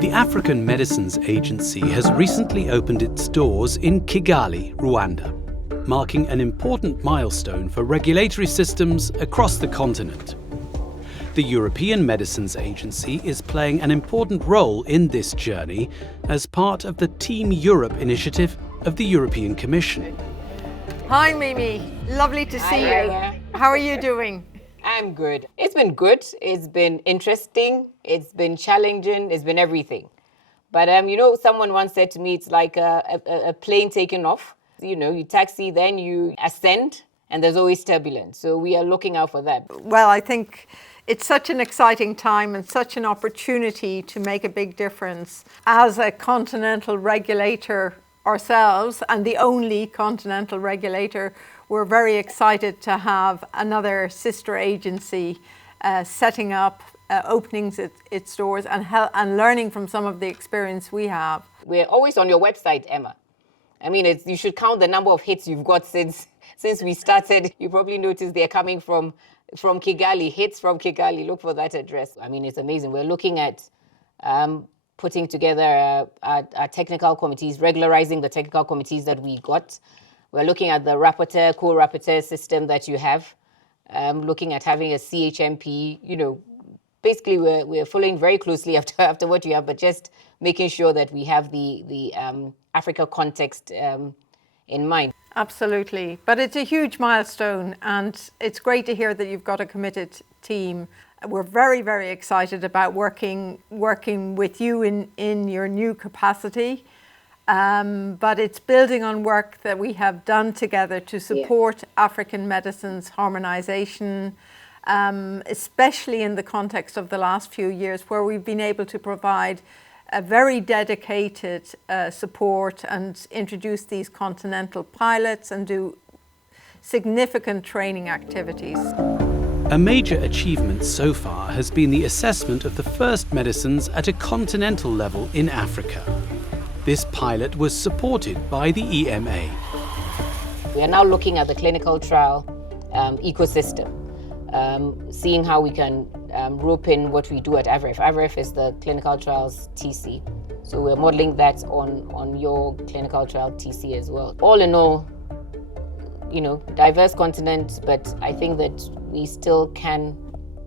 The African Medicines Agency has recently opened its doors in Kigali, Rwanda, marking an important milestone for regulatory systems across the continent. The European Medicines Agency is playing an important role in this journey as part of the Team Europe initiative of the European Commission. Hi Mimi, lovely to see you. How are you doing? I'm good. It's been good. It's been interesting. It's been challenging. It's been everything. But someone once said to me, it's like a plane taking off. You taxi, then you ascend, and there's always turbulence. So we are looking out for that. Well, I think it's such an exciting time and such an opportunity to make a big difference. As a continental regulator ourselves, and the only continental regulator, we're very excited to have another sister agency setting up, opening its doors and learning from some of the experience we have. We're always on your website, Emma. I mean, you should count the number of hits you've got since we started. You probably noticed they're coming from Kigali, hits from Kigali. Look for that address. I mean, it's amazing. We're looking at putting together our technical committees, regularizing the technical committees that we got. We're looking at the rapporteur, co-rapporteur system that you have, looking at having a CHMP. Basically we're following very closely after what you have, but just making sure that we have the Africa context in mind. Absolutely. But it's a huge milestone, and it's great to hear that you've got a committed team. We're very, very excited about working with you in your new capacity. But it's building on work that we have done together to support African medicines harmonization, especially in the context of the last few years, where we've been able to provide a very dedicated support and introduce these continental pilots and do significant training activities. A major achievement so far has been the assessment of the first medicines at a continental level in Africa. This pilot was supported by the EMA. We are now looking at the clinical trial ecosystem, seeing how we can rope in what we do at AVREF. AVREF is the clinical trials TC. So we're modeling that on your clinical trial TC as well. All in all, diverse continent, but I think that we still can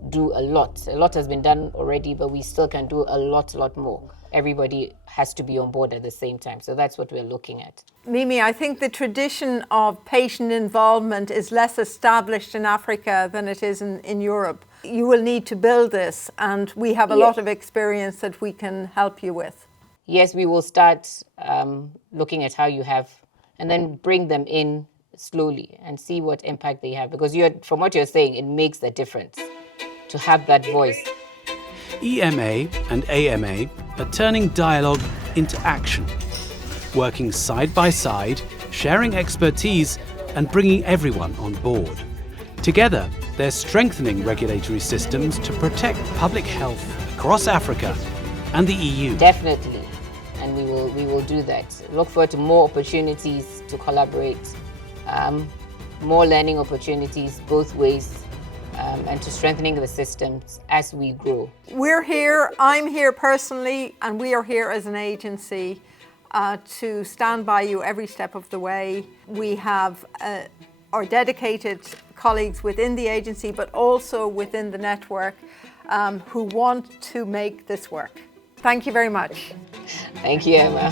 do a lot. A lot has been done already, but we still can do a lot more. Everybody has to be on board at the same time. So that's what we're looking at. Mimi, I think the tradition of patient involvement is less established in Africa than it is in Europe. You will need to build this, and we have a lot of experience that we can help you with. Yes, we will start looking at how you have, and then bring them in slowly and see what impact they have. Because from what you're saying, it makes a difference to have that voice. EMA and AMA are turning dialogue into action, working side by side, sharing expertise and bringing everyone on board. Together, they're strengthening regulatory systems to protect public health across Africa and the EU. Definitely, and we will do that. Look forward to more opportunities to collaborate, more learning opportunities both ways, and to strengthening the systems as we grow. We're here, I'm here personally, and we are here as an agency to stand by you every step of the way. We have our dedicated colleagues within the agency, but also within the network who want to make this work. Thank you very much. Thank you, Emma.